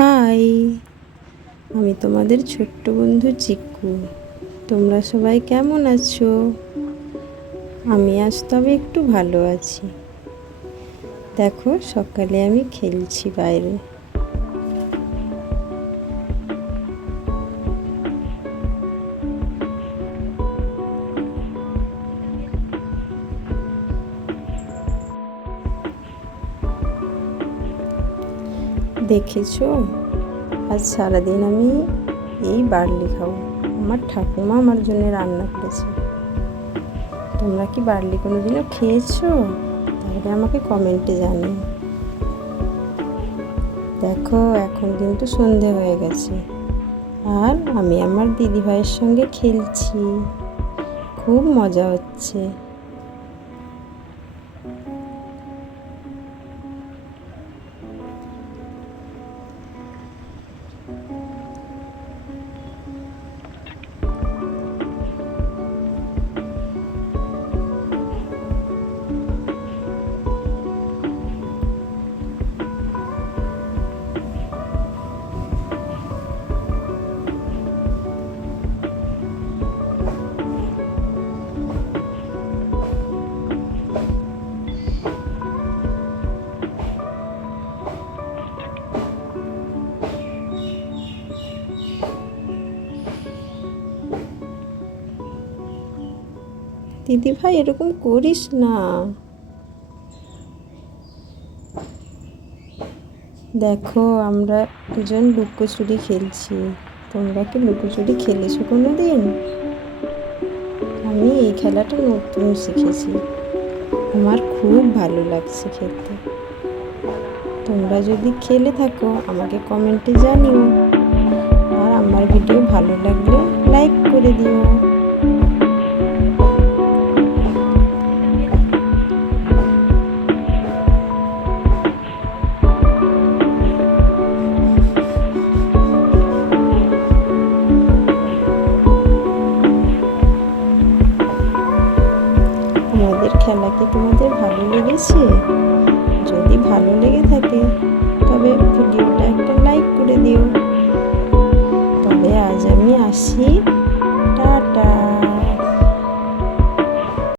High, আমি তোমাদের ছোট্ট বন্ধু চিক্কু। তোমরা সবাই কেমন আছো? আমি আজ তবে একটু ভালো আছি। দেখো, সকালে আমি খেলছি বাইরে। দেখেছো, আজ সারাদিন আমি এই বার্লি খাবো। আমার ঠাকুমা আমার জন্য রান্না করেছে। তোমরা কি বার্লি কোনোদিনও খেয়েছো? তাহলে আমাকে কমেন্টে জানিও। দেখো, এখন কিন্তু সন্ধে হয়ে গেছে আর আমি আমার দিদিভাইয়ের সঙ্গে খেলছি। খুব মজা হচ্ছে। দিদিভাই, এরকম করিস না। দেখো, আমরা দুজন লুকোচুরি খেলছি। তোমরা কি লুকোচুরি খেলেছো কোনো দিন? আমি এই খেলাটা নতুন শিখেছি। আমার খুব ভালো লাগছে খেলতে। তোমরা যদি খেলে থাকো আমাকে কমেন্টে জানিও। আর আমার ভিডিও ভালো লাগলে লাইক করে দিও। আমাদের খেলা কি তোমাদের ভালো লেগেছে? যদি ভালো লেগে থাকে